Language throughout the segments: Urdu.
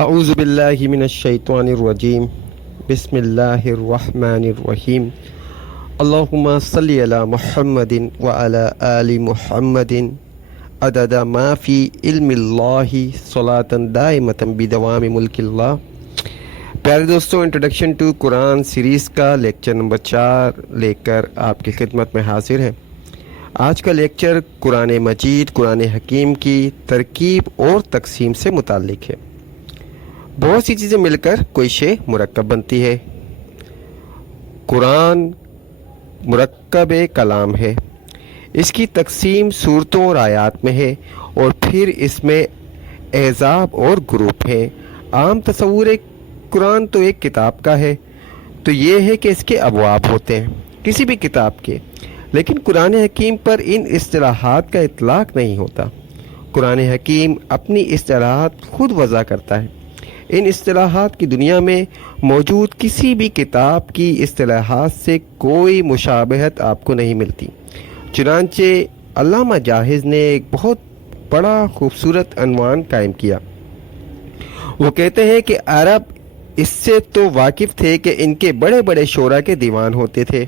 اعوذ باللہ من الشیطان الرجیم بسم اللہ الرحمن الرحیم اللہم صلی علی محمد وعلی آل محمد عدد ما فی علم اللہ صلاة دائمتا بدوام ملک اللہ۔ پیارے دوستوں، انٹروڈکشن ٹو قرآن سیریز کا لیکچر نمبر 4 لے کر آپ کی خدمت میں حاضر ہیں۔ آج کا لیکچر قرآن مجید، قرآن حکیم کی ترکیب اور تقسیم سے متعلق ہے۔ بہت سی چیزیں مل کر کوئی شے مرکب بنتی ہے۔ قرآن مرکب کلام ہے، اس کی تقسیم صورتوں اور آیات میں ہے، اور پھر اس میں احزاب اور گروپ ہیں۔ عام تصور قرآن تو ایک کتاب کا ہے، تو یہ ہے کہ اس کے ابواب ہوتے ہیں کسی بھی کتاب کے، لیکن قرآن حکیم پر ان اصطلاحات کا اطلاق نہیں ہوتا۔ قرآن حکیم اپنی اصطلاحات خود وضع کرتا ہے۔ ان اصطلاحات کی دنیا میں موجود کسی بھی کتاب کی اصطلاحات سے کوئی مشابہت آپ کو نہیں ملتی۔ چنانچہ علامہ جاحظ نے ایک بہت بڑا خوبصورت عنوان قائم کیا۔ وہ کہتے ہیں کہ عرب اس سے تو واقف تھے کہ ان کے بڑے بڑے شعراء کے دیوان ہوتے تھے۔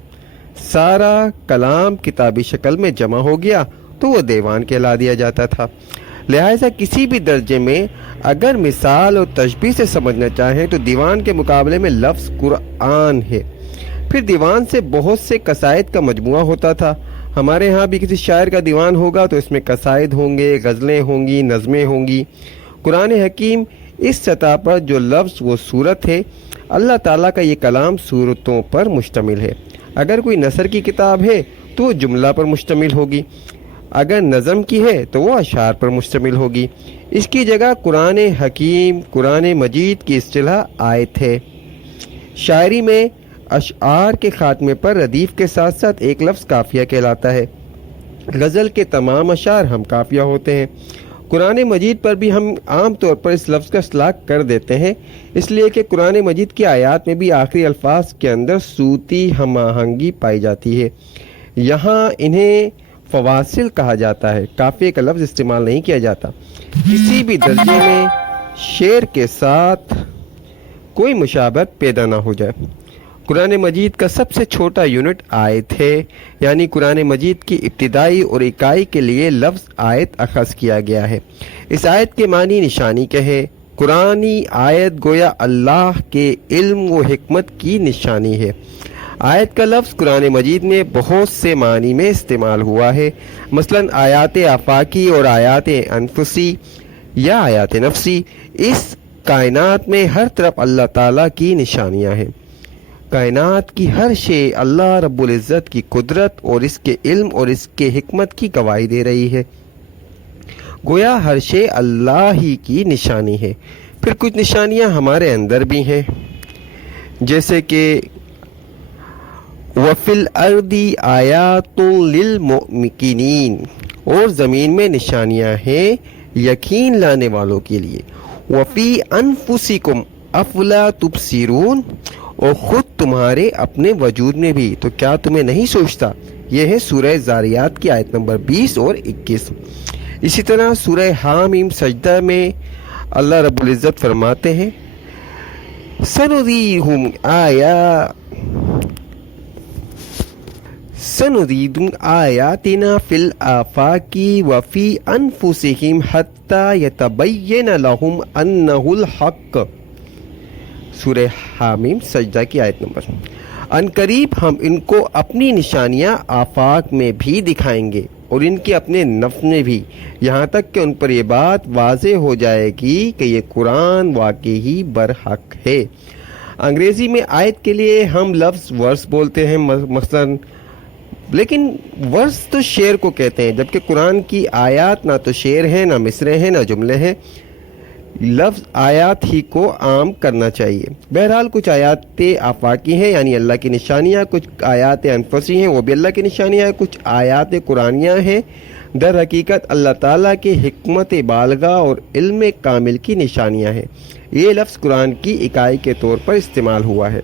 سارا کلام کتابی شکل میں جمع ہو گیا تو وہ دیوان کہلا دیا جاتا تھا۔ لہٰذا کسی بھی درجے میں اگر مثال اور تشبیہ سے سمجھنا چاہیں تو دیوان کے مقابلے میں لفظ قرآن ہے۔ پھر دیوان سے بہت سے قصائد کا مجموعہ ہوتا تھا۔ ہمارے ہاں بھی کسی شاعر کا دیوان ہوگا تو اس میں قصائد ہوں گے، غزلیں ہوں گی، نظمیں ہوں گی۔ قرآن حکیم اس سطح پر جو لفظ و صورت ہے، اللہ تعالیٰ کا یہ کلام صورتوں پر مشتمل ہے۔ اگر کوئی نثر کی کتاب ہے تو وہ جملہ پر مشتمل ہوگی، اگر نظم کی ہے تو وہ اشعار پر مشتمل ہوگی۔ اس کی جگہ قرآن حکیم، قرآن مجید کی اصطلاح آیت ہے۔ شاعری میں اشعار کے خاتمے پر ردیف کے ساتھ ساتھ ایک لفظ قافیہ کہلاتا ہے۔ غزل کے تمام اشعار ہم قافیہ ہوتے ہیں۔ قرآن مجید پر بھی ہم عام طور پر اس لفظ کا اطلاق کر دیتے ہیں، اس لیے کہ قرآن مجید کی آیات میں بھی آخری الفاظ کے اندر صوتی ہم آہنگی پائی جاتی ہے۔ یہاں انہیں فواصل کہا جاتا ہے، قافیے کا لفظ استعمال نہیں کیا جاتا۔ کسی بھی درجے میں شعر کے ساتھ کوئی مشابہت پیدا نہ ہو جائے۔ قرآن مجید کا سب سے چھوٹا یونٹ آیت ہے، یعنی قرآن مجید کی ابتدائی اور اکائی کے لیے لفظ آیت اخذ کیا گیا ہے۔ اس آیت کے معنی نشانی کے ہے۔ قرآنی آیت گویا اللہ کے علم و حکمت کی نشانی ہے۔ آیت کا لفظ قرآن مجید میں بہت سے معنی میں استعمال ہوا ہے، مثلا آیات آفاقی اور آیات انفسی یا آیات نفسی۔ اس کائنات میں ہر طرف اللہ تعالیٰ کی نشانیاں ہیں۔ کائنات کی ہر شے اللہ رب العزت کی قدرت اور اس کے علم اور اس کے حکمت کی گواہی دے رہی ہے۔ گویا ہر شے اللہ ہی کی نشانی ہے۔ پھر کچھ نشانیاں ہمارے اندر بھی ہیں، جیسے کہ وَفِي الْأَرْضِ آیَاتٌ لِلْمُؤْمِنِينَ، اور زمین میں نشانیاں ہیں یقین لانے والوں کے لیے۔ وَفِي أَنفُسِكُمْ أَفَلَا تُبْصِرُونَ، اور خود تمہارے اپنے وجود میں بھی، تو کیا تمہیں نہیں سوچتا؟ یہ ہے سورہ زاریات کی آیت نمبر 20 اور 21۔ اسی طرح سورہ حامیم سجدہ میں اللہ رب العزت فرماتے ہیں سَنُرِيهُمْ آیاتنا فی الآفاق وفی انفسہم حتی یتبین لہم انہ الحق۔ سورہ حامیم سجدہ کی آیت نمبر۔ ان قریب ہم ان کو اپنی نشانیاں آفاق میں بھی دکھائیں گے اور ان کے اپنے نفس میں بھی، یہاں تک کہ ان پر یہ بات واضح ہو جائے گی کہ یہ قرآن واقعی برحق ہے۔ انگریزی میں آیت کے لیے ہم لفظ ورس بولتے ہیں مثلا، لیکن ورس تو شعر کو کہتے ہیں، جبکہ قرآن کی آیات نہ تو شعر ہیں، نہ مصرے ہیں، نہ جملے ہیں۔ لفظ آیات ہی کو عام کرنا چاہیے۔ بہرحال کچھ آیات آفاقی ہیں یعنی اللہ کی نشانیاں، کچھ آیات انفسی ہیں وہ بھی اللہ کی نشانیاں ہیں، کچھ آیات قرآنیاں ہیں در حقیقت اللہ تعالیٰ کے حکمت بالغہ اور علم کامل کی نشانیاں ہیں۔ یہ لفظ قرآن کی اکائی کے طور پر استعمال ہوا ہے۔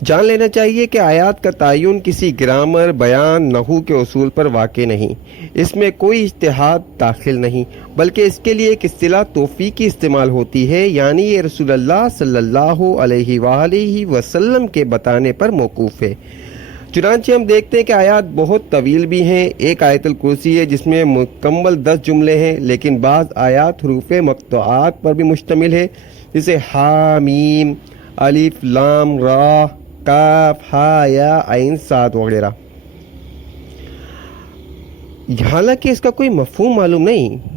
جان لینا چاہیے کہ آیات کا تعین کسی گرامر، بیان، نحو کے اصول پر واقع نہیں، اس میں کوئی اجتہاد داخل نہیں، بلکہ اس کے لیے ایک اصطلاح توفیقی استعمال ہوتی ہے، یعنی یہ رسول اللہ صلی اللہ علیہ وآلہ وسلم کے بتانے پر موقوف ہے۔ چنانچہ ہم دیکھتے ہیں کہ آیات بہت طویل بھی ہیں۔ ایک آیت الکرسی ہے جس میں مکمل 10 جملے ہیں، لیکن بعض آیات حروف مقطوعات پر بھی مشتمل ہے، جیسے حامیم، الف لام را، کاف ہا یا عین صاد وغیرہ۔ حالانکہ اس کا کوئی مفہوم معلوم نہیں،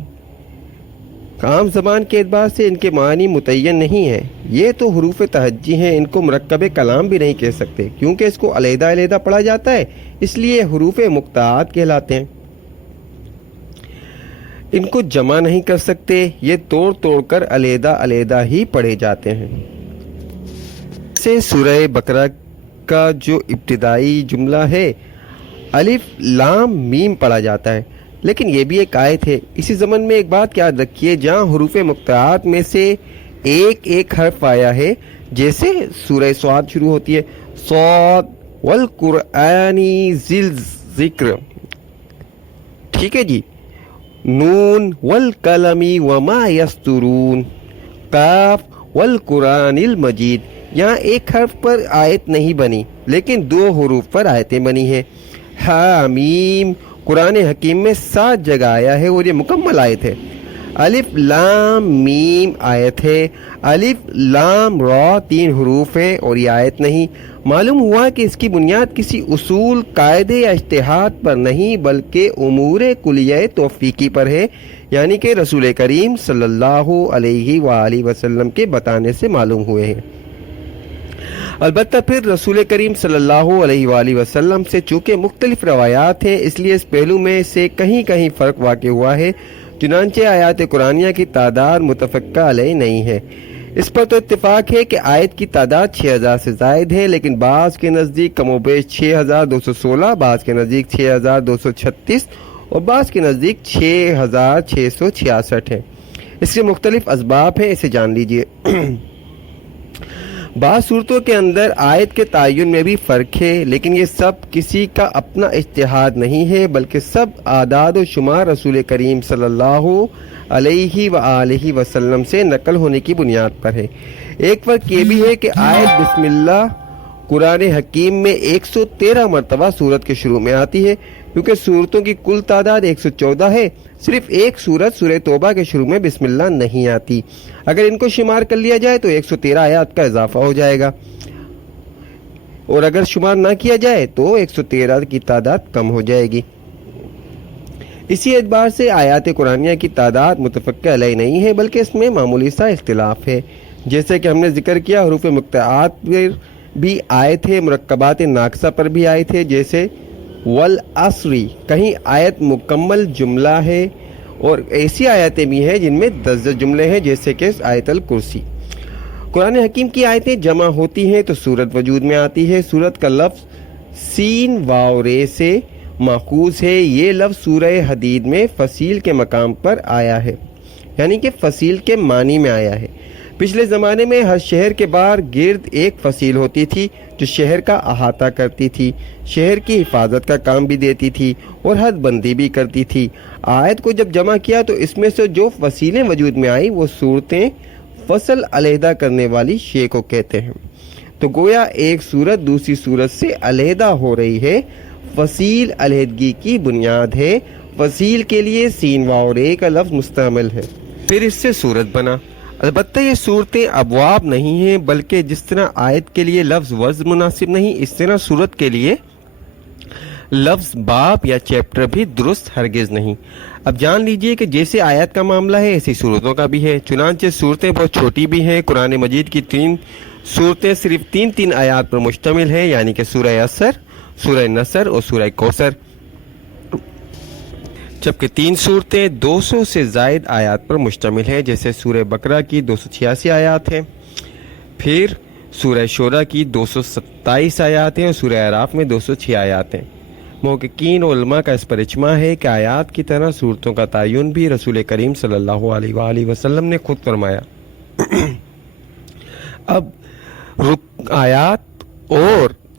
عام زبان کے اعتبار سے ان کے معنی متعین نہیں ہے۔ یہ تو حروف تہجی ہیں، ان کو مرکب کلام بھی نہیں کہہ سکتے، کیونکہ اس کو علیحدہ علیحدہ پڑھا جاتا ہے، اس لیے حروف مقطعات کہلاتے ہیں۔ ان کو جمع نہیں کر سکتے، یہ توڑ توڑ کر علیحدہ علیحدہ ہی پڑھے جاتے ہیں۔ سے سورہ بقرہ کا جو ابتدائی جملہ ہے الف لام میم پڑھا جاتا ہے، لیکن یہ بھی ایک آیت ہے۔ اسی زمن میں ایک بات یاد رکھیے، جہاں حروف مقطعات میں سے ایک ایک حرف آیا ہے، جیسے سورہ صاد شروع ہوتی ہے صاد والقرآن ذی الذکر، ٹھیک ہے جی، نون والقلم وما یسطرون، قاف والقرآن المجید۔ یہاں ایک حرف پر آیت نہیں بنی، لیکن 2 حروف پر آیتیں بنی ہیں۔ حامیم قرآن حکیم میں 7 جگہ آیا ہے اور یہ مکمل آیت ہے۔ الف لام میم آیت ہے، الف لام را 3 حروف ہیں اور یہ آیت نہیں۔ معلوم ہوا کہ اس کی بنیاد کسی اصول، قاعدے یا اجتہاد پر نہیں، بلکہ امور کلیہ توفیقی پر ہے، یعنی کہ رسول کریم صلی اللہ علیہ وآلہ وسلم کے بتانے سے معلوم ہوئے ہیں۔ البتہ پھر رسول کریم صلی اللہ علیہ وآلہ وسلم سے چونکہ مختلف روایات ہیں، اس لیے اس پہلو میں سے کہیں کہیں فرق واقع ہوا ہے، چنانچہ آیات قرآنیہ کی تعداد متفقہ علیہ نہیں ہے۔ اس پر تو اتفاق ہے کہ آیت کی تعداد 6000 سے زائد ہے، لیکن بعض کے نزدیک کم و بیش 6216، بعض کے نزدیک 6236 اور بعض کے نزدیک 6666 ہیں۔ اس کے مختلف اسباب ہیں، اسے جان لیجئے۔ بعض صورتوں کے اندر آیت کے تعین میں بھی فرق ہے، لیکن یہ سب کسی کا اپنا اجتہاد نہیں ہے، بلکہ سب اعداد و شمار رسول کریم صلی اللہ علیہ وآلہ وسلم سے نقل ہونے کی بنیاد پر ہے۔ ایک فرق یہ بھی ہے کہ آیت بسم اللہ قرآن حکیم میں 113 مرتبہ سورت کے شروع میں آتی ہے، کیونکہ سورتوں کی کل تعداد 114 ہے۔ صرف ایک سورت سورہ توبہ کے شروع میں بسم اللہ نہیں آتی۔ اگر ان کو شمار کر لیا جائے تو 113 آیات کا اضافہ ہو جائے گا، اور اگر شمار نہ کیا جائے تو 113 کی تعداد کم ہو جائے گی۔ اسی اعتبار سے آیات قرآنیہ کی تعداد متفقہ علیہ نہیں ہے، بلکہ اس میں معمولی سا اختلاف ہے۔ جیسے کہ ہم نے ذکر کیا، حروف مقطعات پر بھی آئے تھے، مرکبات ناقصہ پر بھی آئے تھے، جیسے والعصری، کہیں آیت مکمل جملہ ہے، اور ایسی آیتیں بھی ہیں جن میں 10 جملے ہیں، جیسے کہ آیت الکرسی۔ قرآن حکیم کی آیتیں جمع ہوتی ہیں تو سورت وجود میں آتی ہے۔ سورت کا لفظ سین واو رے سے ماخوذ ہے۔ یہ لفظ سورہ حدید میں فصیل کے مقام پر آیا ہے، یعنی کہ فصیل کے معنی میں آیا ہے۔ پچھلے زمانے میں ہر شہر کے باہر گرد ایک فصیل ہوتی تھی جو شہر کا احاطہ کرتی تھی، شہر کی حفاظت کا کام بھی دیتی تھی اور حد بندی بھی کرتی تھی۔ آیت کو جب جمع کیا تو اس میں سے جو فصیلیں وجود میں آئیں وہ صورتیں فصل علیحدہ کرنے والی شے کو کہتے ہیں۔ تو گویا ایک صورت دوسری صورت سے علیحدہ ہو رہی ہے، فصیل علیحدگی کی بنیاد ہے۔ فصیل کے لیے سین واو رے کا لفظ مستعمل ہے، پھر اس سے صورت بنا۔ البتہ یہ صورتیں ابواب نہیں ہیں، بلکہ جس طرح آیت کے لیے لفظ وزن مناسب نہیں، اس طرح صورت کے لیے لفظ باب یا چیپٹر بھی درست ہرگز نہیں۔ اب جان لیجئے کہ جیسے آیت کا معاملہ ہے ایسی صورتوں کا بھی ہے، چنانچہ صورتیں بہت چھوٹی بھی ہیں۔ قرآن مجید کی 3 صورتیں صرف 3 آیات پر مشتمل ہیں، یعنی کہ سورہ عصر، سورہ نصر اور سورہ کوثر، جبکہ 3 صورتیں 200 سے زائد آیات پر مشتمل ہیں، جیسے سورہ بقرہ کی 286 آیات ہیں، پھر سورہ شورى کی 227 آیات ہیں اور سورہ اعراف میں 206 آیات ہیں۔ محققین و علماء کا اس پر اجماع ہے کہ آیات کی طرح صورتوں کا تعین بھی رسول کریم صلی اللہ علیہ وآلہ وسلم نے خود فرمایا۔ اب آیات اور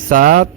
7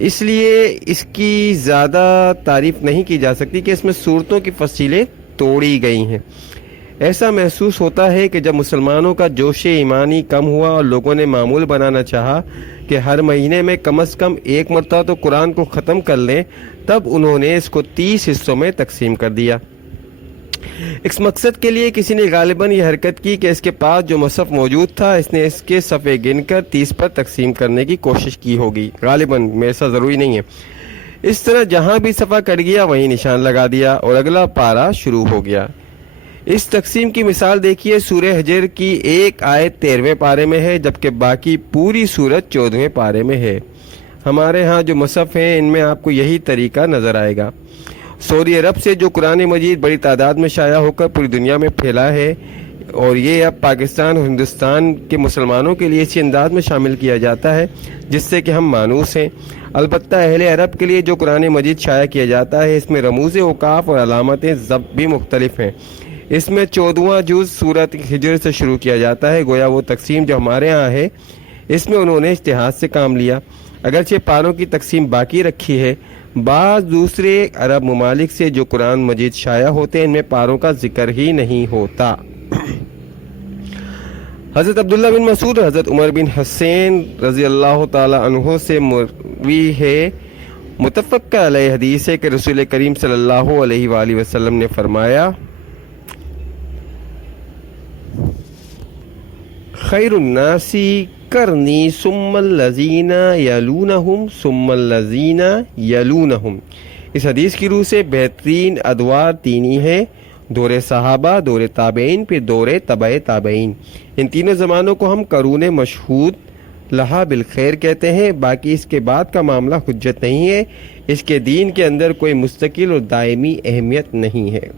اس لیے اس کی زیادہ تعریف نہیں کی جا سکتی کہ اس میں صورتوں کی فصیلیں توڑی گئی ہیں۔ ایسا محسوس ہوتا ہے کہ جب مسلمانوں کا جوش ایمانی کم ہوا اور لوگوں نے معمول بنانا چاہا کہ ہر مہینے میں کم از کم ایک مرتبہ تو قرآن کو ختم کر لیں، تب انہوں نے اس کو 30 حصوں میں تقسیم کر دیا۔ اس مقصد کے لیے کسی نے غالباً یہ حرکت کی کہ اس کے پاس جو مصحف موجود تھا اس نے اس کے صفحے گن کر 30 پر تقسیم کرنے کی کوشش کی ہوگی، غالباً، ایسا ضروری نہیں ہے۔ اس طرح جہاں بھی صفحہ کٹ گیا وہیں نشان لگا دیا اور اگلا پارہ شروع ہو گیا۔ اس تقسیم کی مثال دیکھیے، سورہ حجر کی ایک آیت 13ویں پارے میں ہے جبکہ باقی پوری سورت 14ویں پارے میں ہے۔ ہمارے ہاں جو مصحف ہیں ان میں آپ کو یہی طریقہ نظر آئے گا۔ سعودی عرب سے جو قرآن مجید بڑی تعداد میں شائع ہو کر پوری دنیا میں پھیلا ہے اور یہ اب پاکستان اور ہندوستان کے مسلمانوں کے لیے اسی انداز میں شامل کیا جاتا ہے جس سے کہ ہم مانوس ہیں۔ البتہ اہل عرب کے لیے جو قرآن مجید شائع کیا جاتا ہے اس میں رموز اوقاف اور علامتیں ضبط بھی مختلف ہیں۔ اس میں 14واں جز سورۃ ہجر سے شروع کیا جاتا ہے، گویا وہ تقسیم جو ہمارے ہاں ہے اس میں انہوں نے اجتہاد سے کام لیا، اگرچہ پاروں کی تقسیم باقی رکھی ہے۔ بعض دوسرے عرب ممالک سے جو قرآن مجید شائع ہوتے ہیں ان میں پاروں کا ذکر ہی نہیں ہوتا۔ حضرت عبداللہ بن مسعود اور حضرت عمر بن حسین رضی اللہ تعالی عنہ سے مروی ہے، متفق علیہ حدیث ہے کہ رسول کریم صلی اللہ علیہ وآلہ وسلم نے فرمایا، خیر الناس کرنی ثم الذین یلونہم ثم الذین یلونہم۔ اس حدیث کی روح سے بہترین ادوار تین ہی ہیں، دور صحابہ، دور تابعین، پھر دور تبع تابعین۔ ان تینوں زمانوں کو ہم قرون مشہود لہا بالخیر کہتے ہیں۔ باقی اس کے بعد کا معاملہ حجت نہیں ہے، اس کے دین کے اندر کوئی مستقل اور دائمی اہمیت نہیں ہے۔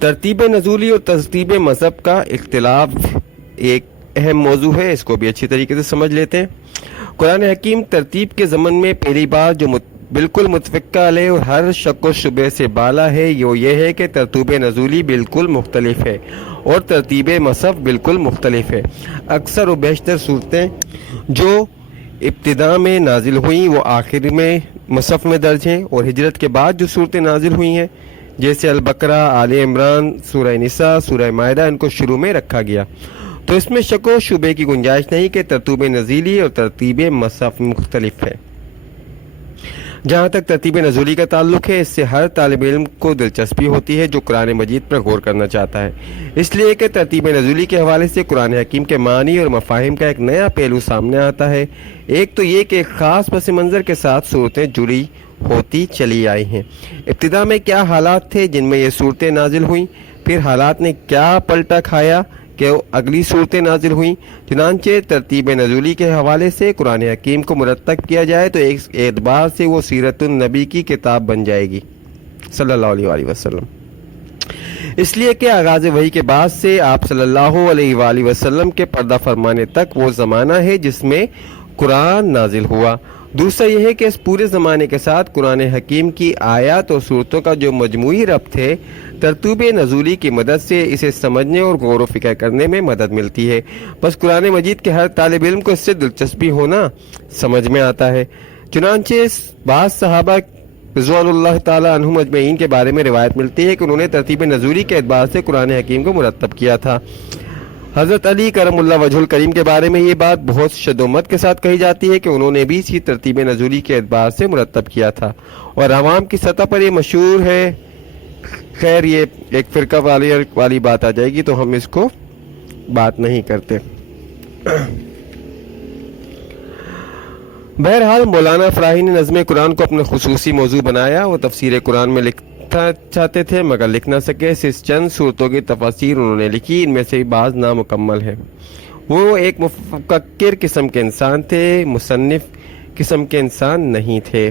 ترتیب نزولی اور ترتیب مذہب کا اختلاف ایک اہم موضوع ہے، اس کو بھی اچھی طریقے سے سمجھ لیتے ہیں۔ قرآن حکیم ترتیب کے ضمن میں پہلی بات جو بالکل متفقہ علیہ اور ہر شک و شبہ سے بالا ہے وہ یہ ہے کہ ترتیب نزولی بالکل مختلف ہے اور ترتیب مصحف بالکل مختلف ہے۔ اکثر و بیشتر صورتیں جو ابتدا میں نازل ہوئیں وہ آخر میں مصحف میں درج ہیں، اور ہجرت کے بعد جو صورتیں نازل ہوئی ہیں جیسے البقرہ، آل عمران، سورہ نساء، سورہ مائدہ، ان کو شروع میں رکھا گیا۔ تو اس میں شک و شبہ کی گنجائش نہیں کہ ترتیب نزولی اور ترتیب مصحف مختلف ہے۔ جہاں تک ترتیب نزولی کا تعلق ہے، اس سے ہر طالب علم کو دلچسپی ہوتی ہے جو قرآن مجید پر غور کرنا چاہتا ہے، اس لیے کہ ترتیب نزولی کے حوالے سے قرآن حکیم کے معنی اور مفاہیم کا ایک نیا پہلو سامنے آتا ہے۔ ایک تو یہ کہ ایک خاص پس منظر کے ساتھ صورتیں جڑی ہوتی چلی آئی ہیں۔ ابتدا میں کیا حالات تھے جن میں یہ صورتیں نازل ہوئیں، پھر حالات نے کیا پلٹا کھایا کہ اگلی صورتیں نازل ہوئیں۔ چنانچہ ترتیب نزولی کے حوالے سے قرآن حکیم کو مرتب کیا جائے تو ایک اعتبار سے وہ سیرت النبی کی کتاب بن جائے گی صلی اللہ علیہ وآلہ وسلم، اس لیے کہ آغاز وحی کے بعد سے آپ صلی اللہ علیہ وآلہ وسلم کے پردہ فرمانے تک وہ زمانہ ہے جس میں قرآن نازل ہوا۔ دوسرا یہ ہے کہ اس پورے زمانے کے ساتھ قرآن حکیم کی آیات اور صورتوں کا جو مجموعی ربط ہے، ترتیب نزولی کی مدد سے اسے سمجھنے اور غور و فکر کرنے میں مدد ملتی ہے۔ بس قرآن مجید کے ہر طالب علم کو اس سے دلچسپی ہونا سمجھ میں آتا ہے۔ چنانچہ بعض صحابہ رضوان اللہ تعالی عنہم اجمعین کے بارے میں روایت ملتی ہے کہ انہوں نے ترتیب نزولی کے اعتبار سے قرآن حکیم کو مرتب کیا تھا۔ حضرت علی کرم اللہ وجہ الکریم کے بارے میں یہ بات بہت شدت کے ساتھ کہی جاتی ہے کہ انہوں نے بھی اسی ترتیب نزولی کے اعتبار سے مرتب کیا تھا، اور عوام کی سطح پر یہ مشہور ہے۔ خیر، یہ ایک فرقہ والی بات آ جائے گی تو ہم اس کو بات نہیں کرتے۔ بہرحال مولانا فراہی نے نظم قرآن کو اپنا خصوصی موضوع بنایا۔ وہ تفسیر قرآن میں لکھنا چاہتے تھے مگر لکھ نہ سکے، صرف چند صورتوں کی تفاسیر انہوں نے لکھی، ان میں سے بعض نامکمل ہیں۔ وہ ایک مفکر قسم کے انسان تھے، مصنف قسم کے انسان نہیں تھے۔